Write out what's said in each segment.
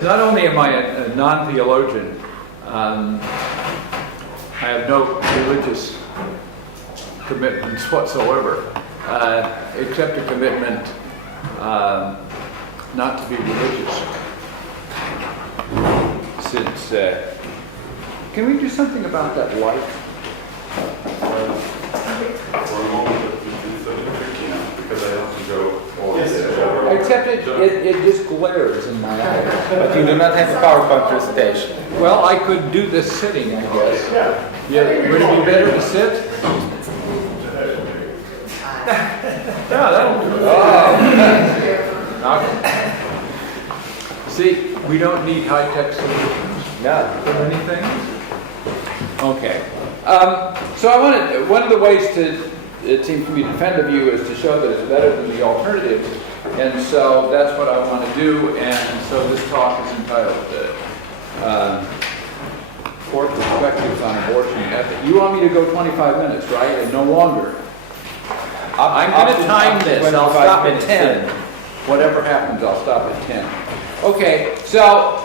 Not only am I a non-theologian, I have no religious commitments whatsoever, except a commitment not to be religious. Since, can we do something about that light? For a moment, it's so tricky now because I have to go. Except it just glares in my eyes. But you do not have a PowerPoint presentation. Well, I could do this sitting, I guess. Yeah, would it be better to sit? Yeah, that'll do it. See, we don't need high-tech solutions for many things. Okay. So I wanted, one of the ways to, it seems to me, defend the view is to show that it's better than the alternatives. And so that's what I want to do. And so this talk is entitled Four Perspectives on Abortion Ethics. You want me to go 25 minutes, right? And no longer. I'm going to time this. I'll stop at 10. Whatever happens, I'll stop at 10. Okay, so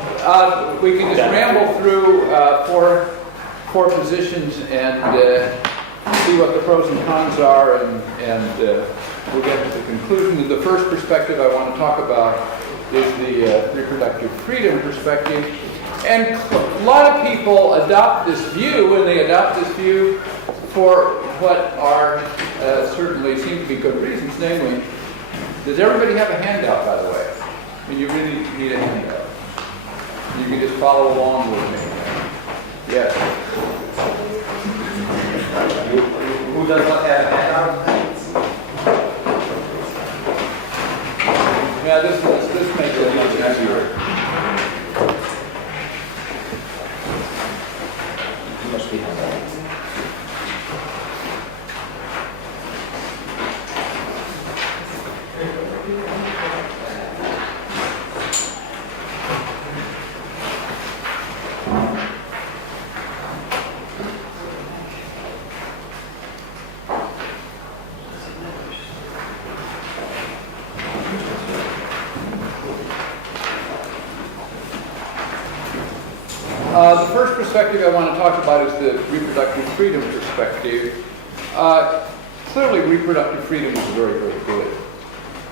we can just ramble through four positions and see what the pros and cons are, and we'll get to the conclusion. The first perspective I want to talk about is the reproductive freedom perspective. And a lot of people adopt this view, and they adopt this view for what are certainly seem to be good reasons. Namely, does everybody have a handout, by the way? I mean, you really need a handout. You can just follow along with me. Yes. Who does not have a handout? Yeah, this makes it much easier. You must be handout. The first perspective I want to talk about is the reproductive freedom perspective. Clearly, reproductive freedom is very, very good.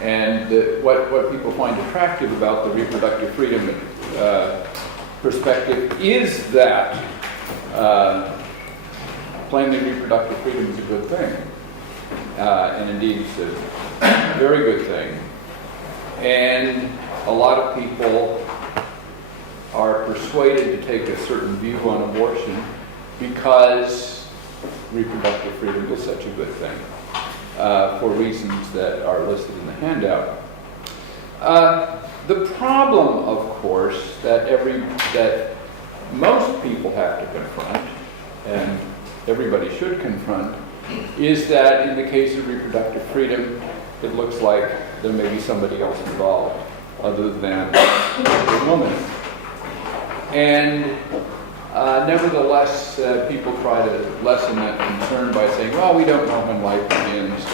And what people find attractive about the reproductive freedom perspective is that plainly reproductive freedom is a good thing. And indeed, it's a very good thing. And a lot of people are persuaded to take a certain view on abortion because reproductive freedom is such a good thing for reasons that are listed in the handout. The problem, of course, that most people have to confront, and everybody should confront, is that in the case of reproductive freedom, it looks like there may be somebody else involved other than the woman. And nevertheless, people try to lessen that concern by saying, well, we don't know when life begins.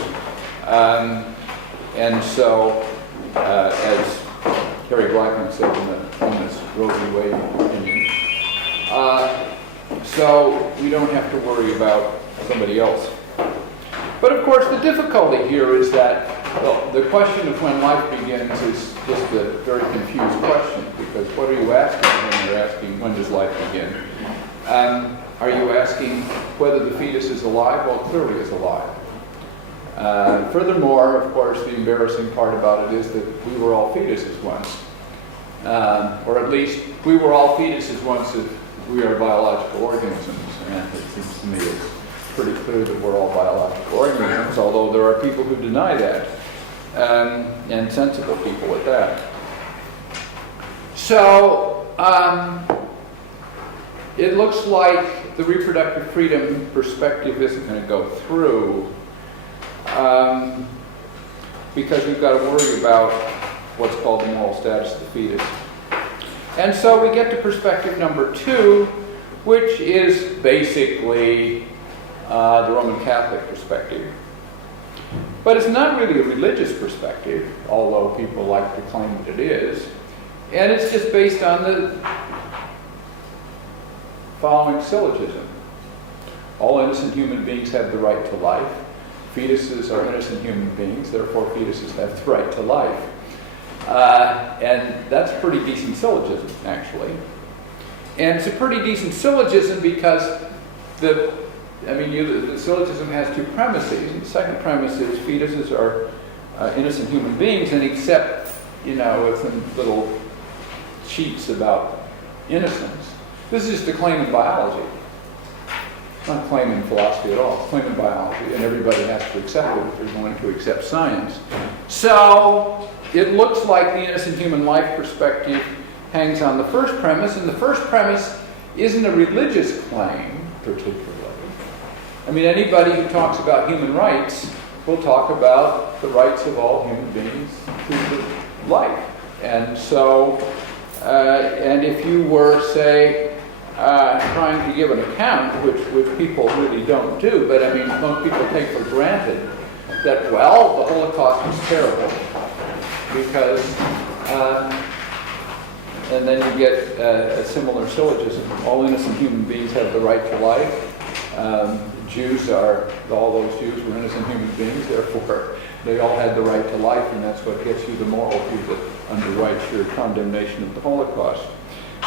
And so, as Terry Blackman said in the famous Roe v. Wade opinion, so we don't have to worry about somebody else. But of course, the difficulty here is that, well, the question of when life begins is just a very confused question, because what are you asking when you're asking when does life begin? Are you asking whether the fetus is alive? Well, it clearly is alive. Furthermore, of course, the embarrassing part about it is that we were all fetuses once. Or at least, we were all fetuses once if we are biological organisms. And it seems to me it's pretty clear that we're all biological organisms, although there are people who deny that. And sensible people at that. So, it looks like the reproductive freedom perspective isn't going to go through because we've got to worry about what's called the moral status of the fetus. And so we get to perspective number 2, which is basically the Roman Catholic perspective. But it's not really a religious perspective, although people like to claim that it is. And it's just based on the following syllogism. All innocent human beings have the right to life. Fetuses are innocent human beings, therefore fetuses have the right to life. And that's a pretty decent syllogism, actually. And it's a pretty decent syllogism because the syllogism has two premises. And the second premise is fetuses are innocent human beings, and except, with some little cheats about innocence. This is just a claim in biology. It's not a claim in philosophy at all. It's a claim in biology, and everybody has to accept it if they're going to accept science. So it looks like the innocent human life perspective hangs on the first premise, and the first premise isn't a religious claim, particularly. I mean, anybody who talks about human rights will talk about the rights of all human beings to life. And so, and if you were, say, trying to give an account, which people really don't do, but I mean, most people take for granted that, well, the Holocaust was terrible because, and then you get a similar syllogism. All innocent human beings have the right to life. All those Jews were innocent human beings, therefore they all had the right to life, and that's what gets you the moral view that underwrites your condemnation of the Holocaust.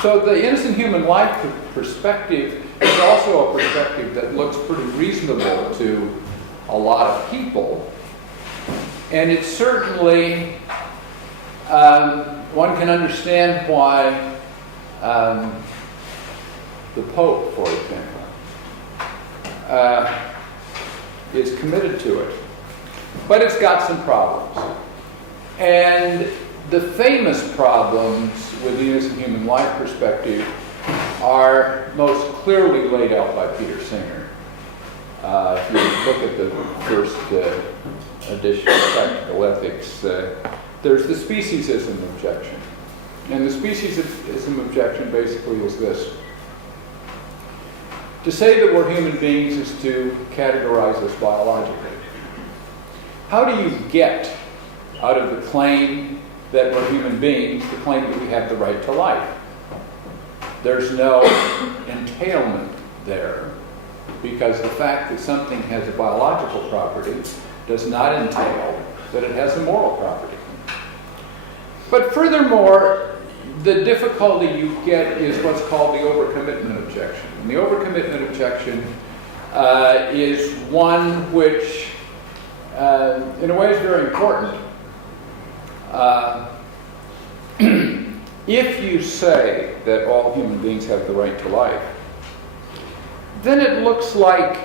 So the innocent human life perspective is also a perspective that looks pretty reasonable to a lot of people. And it's certainly, one can understand why the Pope, for example, is committed to it. But it's got some problems. And the famous problems with the innocent human life perspective are most clearly laid out by Peter Singer. If you look at the first edition of Practical Ethics, there's the Speciesism Objection. And the Speciesism Objection basically is this. To say that we're human beings is to categorize us biologically. How do you get out of the claim that we're human beings, the claim that we have the right to life? There's no entailment there, because the fact that something has a biological property does not entail that it has a moral property. But furthermore, the difficulty you get is what's called the overcommitment objection. And the overcommitment objection is one which, in a way, is very important. If you say that all human beings have the right to life, then it looks like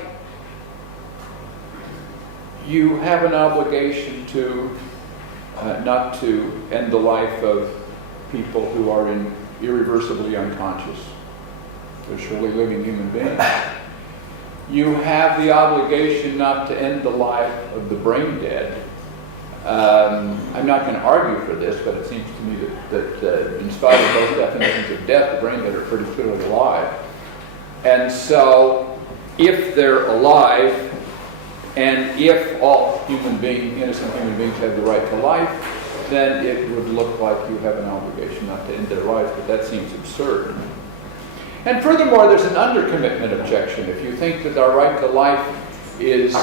you have an obligation to not to end the life of people who are irreversibly unconscious. They're surely living human beings. You have the obligation not to end the life of the brain dead. I'm not going to argue for this, but it seems to me that in spite of both definitions of death, the brain dead are pretty clearly alive. And so, if they're alive, and if all innocent human beings have the right to life, then it would look like you have an obligation not to end their lives, but that seems absurd. And furthermore, there's an undercommitment objection. If you think that our right to life is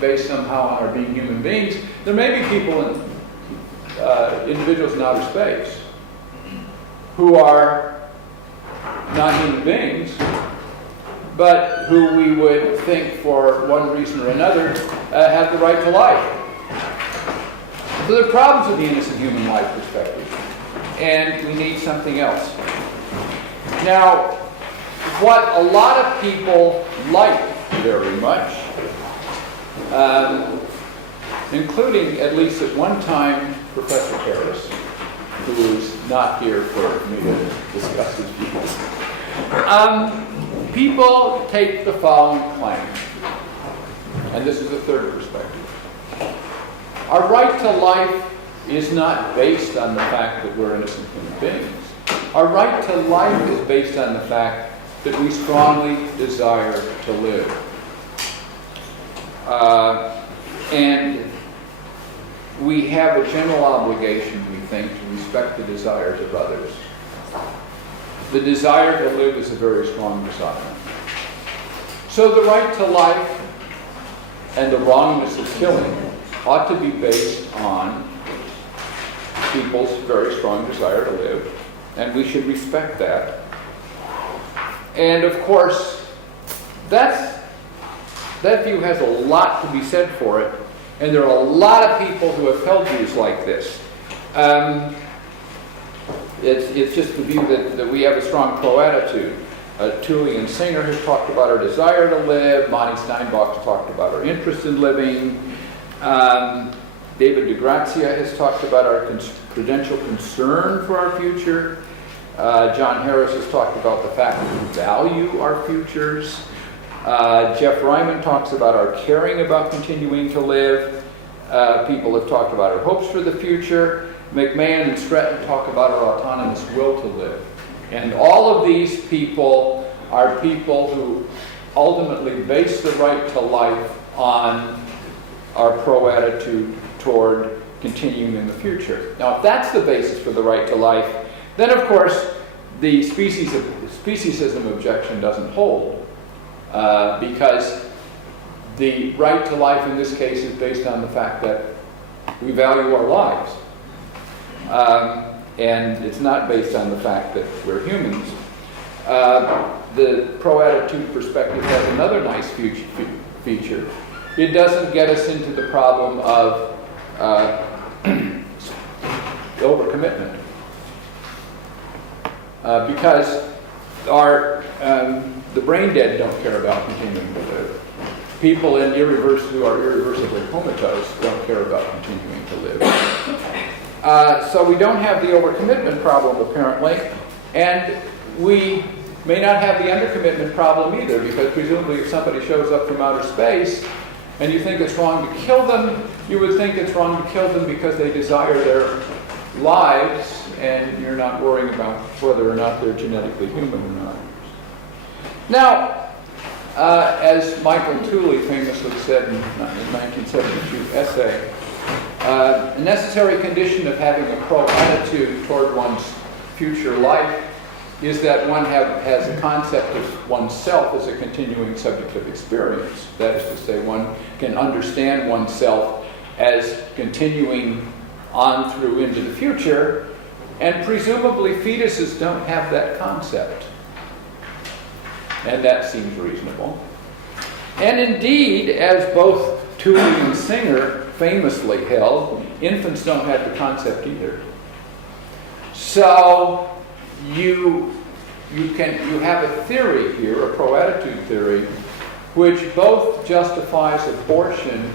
based somehow on our being human beings, there may be people, individuals in outer space, who are not human beings, but who we would think for one reason or another have the right to life. So there are problems with the innocent human life perspective, and we need something else. Now, what a lot of people like very much, including at least at one time Professor Harris, who is not here for me to discuss his views. People take the following claim, and this is the third perspective. Our right to life is not based on the fact that we're innocent human beings. Our right to life is based on the fact that we strongly desire to live. And we have a general obligation, we anything to respect the desires of others. The desire to live is a very strong desire. So the right to life and the wrongness of killing ought to be based on people's very strong desire to live, and we should respect that. And of course, that view has a lot to be said for it, and there are a lot of people who have held views like this. It's just the view that we have a strong pro-attitude. Tooley and Singer have talked about our desire to live. Monty Steinbach's talked about our interest in living. David DeGrazia has talked about our prudential concern for our future. John Harris has talked about the fact that we value our futures. Jeff Ryman talks about our caring about continuing to live. People have talked about our hopes for the future. McMahon and Stratton talk about our autonomous will to live. And all of these people are people who ultimately base the right to life on our pro-attitude toward continuing in the future. Now, if that's the basis for the right to life, then of course the speciesism objection doesn't hold, because the right to life in this case is based on the fact that we value our lives. And it's not based on the fact that we're humans. The pro-attitude perspective has another nice feature. It doesn't get us into the problem of overcommitment. Because the brain dead don't care about continuing to live. People who are irreversibly comatose don't care about continuing to live. So we don't have the overcommitment problem, apparently, and we may not have the undercommitment problem either, because presumably if somebody shows up from outer space and you think it's wrong to kill them, you would think it's wrong to kill them because they desire their lives, and you're not worrying about whether or not they're genetically human or not. Now, as Michael Tooley famously said in his 1972 essay, a necessary condition of having a pro-attitude toward one's future life is that one has a concept of oneself as a continuing subject of experience. That is to say, one can understand oneself as continuing on through into the future, and presumably fetuses don't have that concept. And that seems reasonable. And indeed, as both Tooley and Singer famously held, infants don't have the concept either. So you have a theory here, a pro-attitude theory, which both justifies abortion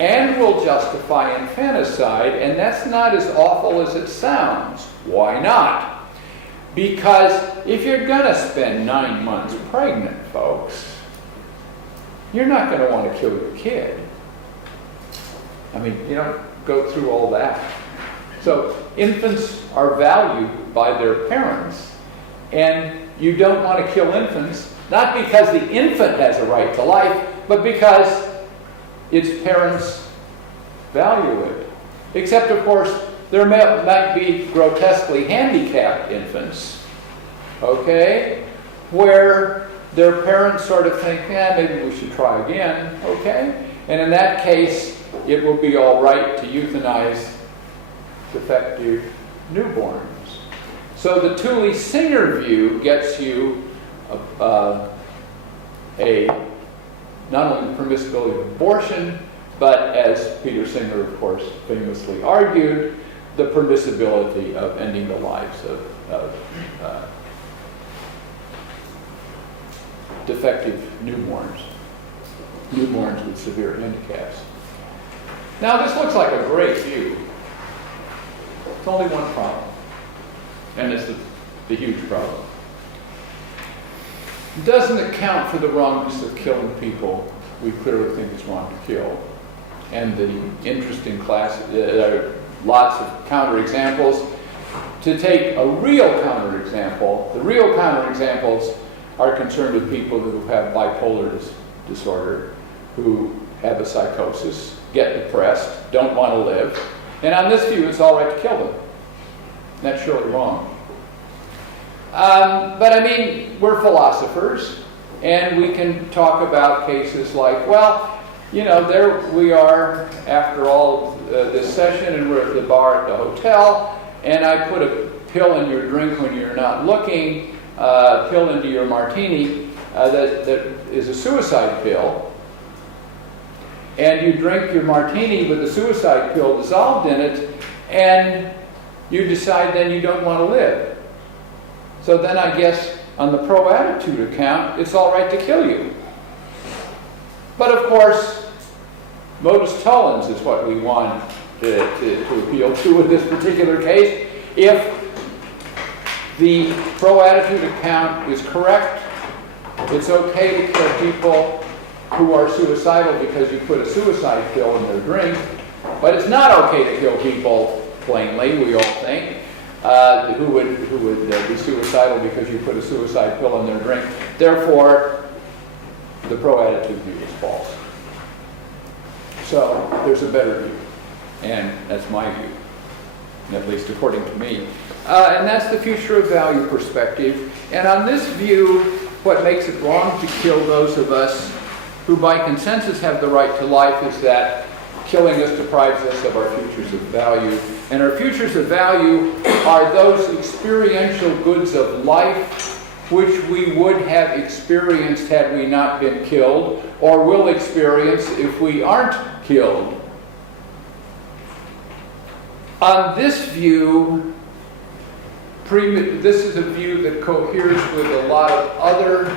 and will justify infanticide, and that's not as awful as it sounds. Why not? Because if you're going to spend 9 months pregnant, folks, you're not going to want to kill your kid. I mean, you don't go through all that. So infants are valued by their parents, and you don't want to kill infants, not because the infant has a right to life, but because its parents value it. Except, of course, there might be grotesquely handicapped infants, okay, where their parents sort of think, maybe we should try again, okay? And in that case, it will be all right to euthanize defective newborns. So the Tooley-Singer view gets you not only the permissibility of abortion, but as Peter Singer, of course, famously argued, the permissibility of ending the lives of defective newborns with severe handicaps. Now, this looks like a great view. It's only one problem, and it's the huge problem. It doesn't account for the wrongness of killing people we clearly think it's wrong to kill, and the interesting lots of counterexamples. To take a real counterexample, the real counterexamples are concerned with people who have bipolar disorder, who have a psychosis, get depressed, don't want to live. And on this view, it's all right to kill them. That's surely wrong. But I mean, we're philosophers, and we can talk about cases like, well, you know, there we are after all this session, and we're at the bar at the hotel, and I put a pill in your drink when you're not looking, pill into your martini that is a suicide pill, and you drink your martini with the suicide pill dissolved in it, and you decide then you don't want to live. So then I guess on the pro-attitude account, it's all right to kill you. But of course, modus tollens is what we want to appeal to in this particular case. If the pro-attitude account is correct, it's okay to kill people who are suicidal because you put a suicide pill in their drink, but it's not okay to kill people, plainly, we all think, who would be suicidal because you put a suicide pill in their drink. Therefore, the pro-attitude view is false. So there's a better view, and that's my view, at least according to me. And that's the future of value perspective. And on this view, what makes it wrong to kill those of us who by consensus have the right to life is that killing us deprives us of our futures of value. And our futures of value are those experiential goods of life which we would have experienced had we not been killed, or will experience if we aren't killed. On this view, this is a view that coheres with a lot of other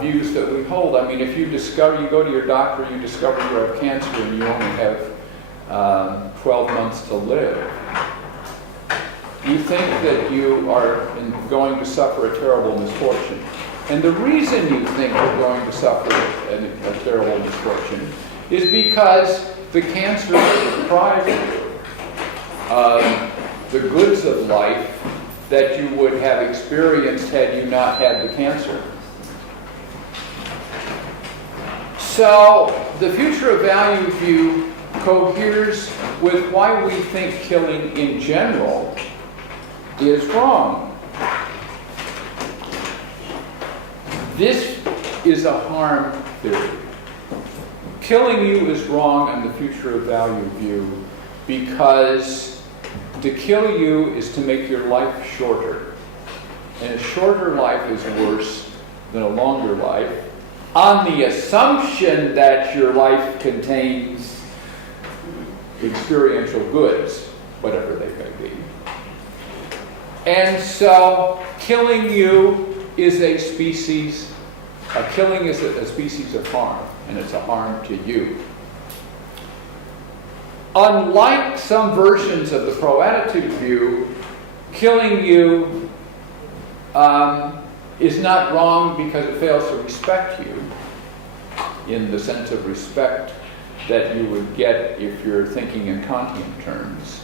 views that we hold. I mean, if you go to your doctor, you discover you have cancer and you only have 12 months to live, you think that you are going to suffer a terrible misfortune. And the reason you think you're going to suffer a terrible misfortune is because the cancer deprives you of the goods of life that you would have experienced had you not had the cancer. So the future of value view coheres with why we think killing in general is wrong. This is a harm theory. Killing you is wrong on the future of value view because to kill you is to make your life shorter. And a shorter life is worse than a longer life, on the assumption that your life contains experiential goods, whatever they may be. And so, killing you is a species of harm, and it's a harm to you. Unlike some versions of the pro-attitude view, killing you is not wrong because it fails to respect you in the sense of respect that you would get if you're thinking in Kantian terms.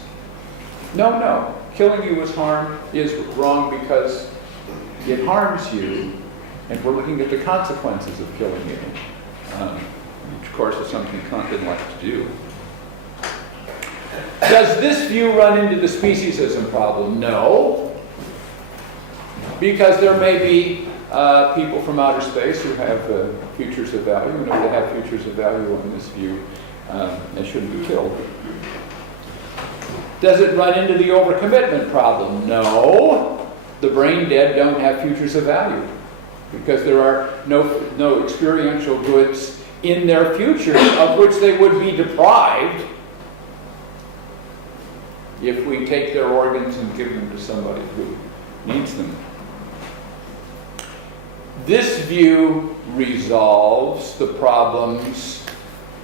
No. Killing you is wrong because it harms you, and we're looking at the consequences of killing you, which of course is something Kant didn't like to do. Does this view run into the speciesism problem? No. Because there may be people from outer space who have futures of value, and if they have futures of value on this view, they shouldn't be killed. Does it run into the overcommitment problem? No. The brain dead don't have futures of value because there are no experiential goods in their futures of which they would be deprived if we take their organs and give them to somebody who needs them. This view resolves the problems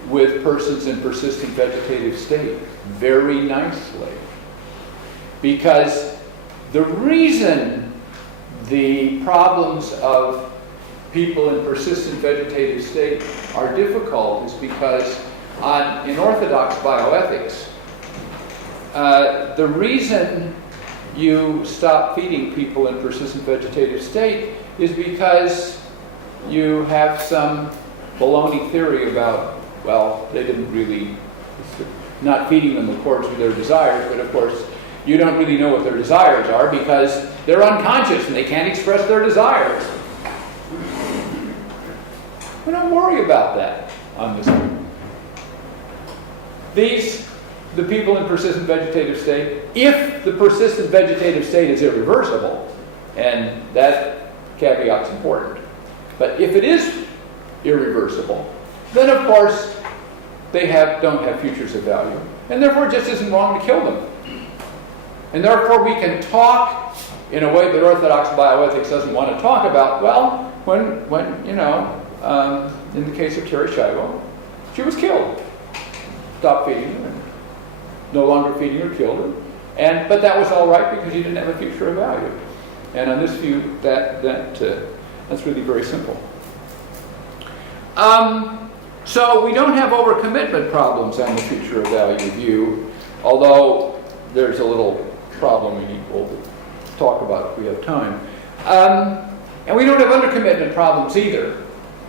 with persons in persistent vegetative state very nicely. Because the reason the problems of people in persistent vegetative state are difficult is because in orthodox bioethics, the reason you stop feeding people in persistent vegetative state is because you have some baloney theory about, well, they didn't really, not feeding them according to their desires, but of course, you don't really know what their desires are because they're unconscious and they can't express their desires. We don't worry about that on this one. The people in persistent vegetative state, if the persistent vegetative state is irreversible, and that caveat's important, but if it is irreversible, then of course they don't have futures of value, and therefore it just isn't wrong to kill them. And therefore we can talk in a way that orthodox bioethics doesn't want to talk about. Well, when in the case of Terry Schiavo, she was killed. Stopped feeding her, and no longer feeding her, killed her. But that was all right because you didn't have a future of value. And on this view, that's really very simple. So we don't have overcommitment problems on the future of value view, although there's a little problem we'll talk about if we have time. And we don't have undercommitment problems either,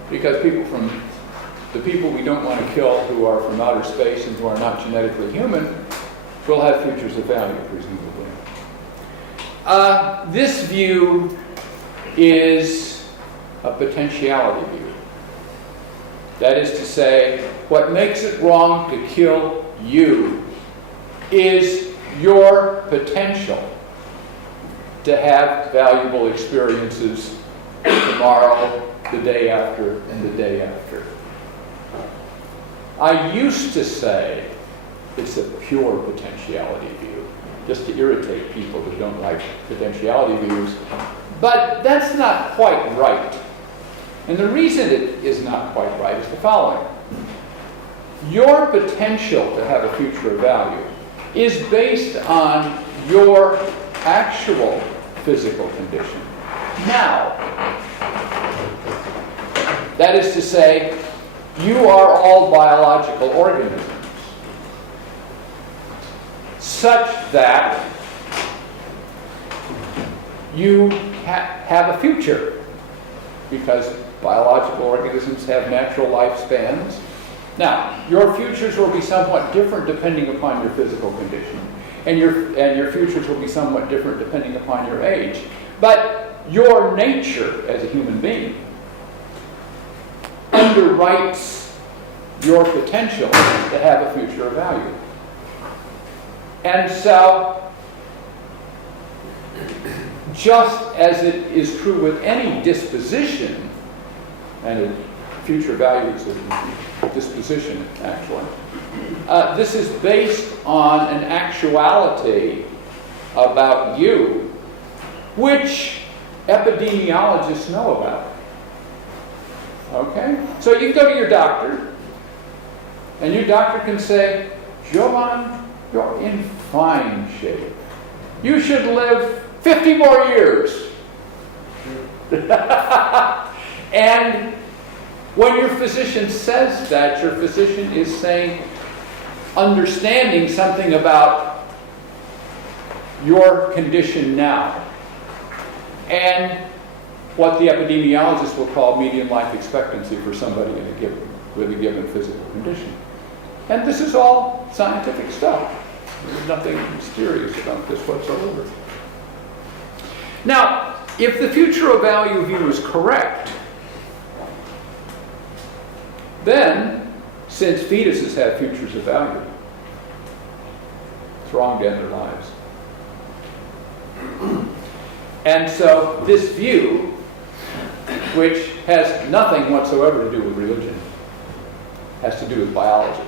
because the people we don't want to kill who are from outer space and who are not genetically human will have futures of value, presumably. This view is a potentiality view. That is to say, what makes it wrong to kill you is your potential to have valuable experiences tomorrow, the day after, and the day after. I used to say it's a pure potentiality view, just to irritate people who don't like potentiality views, but that's not quite right. And the reason it is not quite right is the following. Your potential to have a future of value is based on your actual physical condition now. That is to say, you are all biological organisms, such that you have a future, because biological organisms have natural lifespans. Now, your futures will be somewhat different depending upon your physical condition, and your futures will be somewhat different depending upon your age. But your nature as a human being underwrites your potential to have a future of value. And so, just as it is true with any disposition, and a future value is a disposition, actually, this is based on an actuality about you, which epidemiologists know about. Okay? So you can go to your doctor, and your doctor can say, Jovan, you're in fine shape. You should live 50 more years. And when your physician says that, your physician is saying, understanding something about your condition now. And what the epidemiologists will call median life expectancy for somebody with a given physical condition. And this is all scientific stuff. There's nothing mysterious about this whatsoever. Now, if the future of value view is correct, then, since fetuses have futures of value, it's wrong to end their lives. And so this view, which has nothing whatsoever to do with religion, has to do with biology,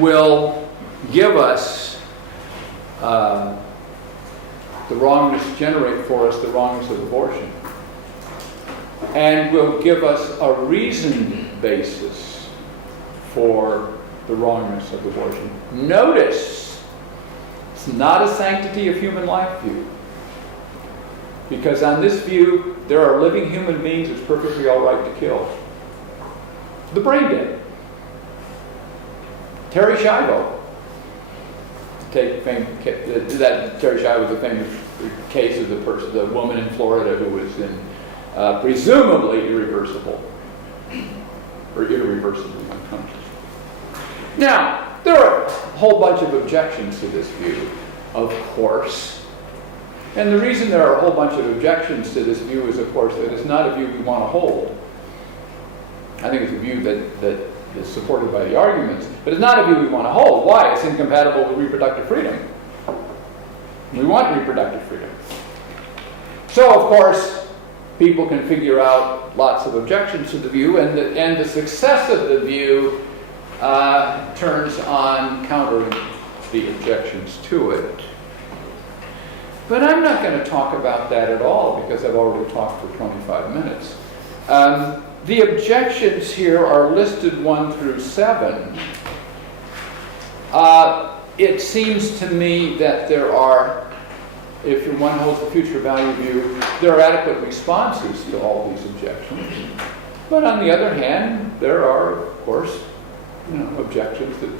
will give us the wrongness, generate for us the wrongness of abortion, and will give us a reasoned basis for the wrongness of abortion. Notice, it's not a sanctity of human life view. Because on this view, there are living human beings it's perfectly all right to kill. The brain dead. Terry Schiavo. Terry Schiavo was the famous case of the woman in Florida who was in presumably irreversibly unconscious. Now, There are a whole bunch of objections to this view, of course. And the reason there are a whole bunch of objections to this view is, of course, that it's not a view we want to hold. I think it's a view that is supported by the arguments, but it's not a view we want to hold. Why? It's incompatible with reproductive freedom. We want reproductive freedom. So, of course, people can figure out lots of objections to the view, and the success of the view turns on countering the objections to it. But I'm not going to talk about that at all because I've already talked for 25 minutes. The objections here are listed 1 through 7. It seems to me that there are, if one holds the future value view, there are adequate responses to all these objections. But on the other hand, there are, of course, objections that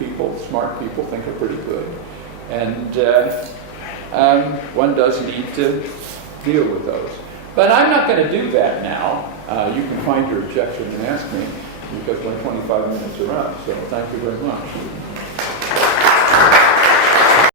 smart people think are pretty good. And one does need to deal with those. But I'm not going to do that now. You can find your objection and ask me, because my 25 minutes are up. So thank you very much.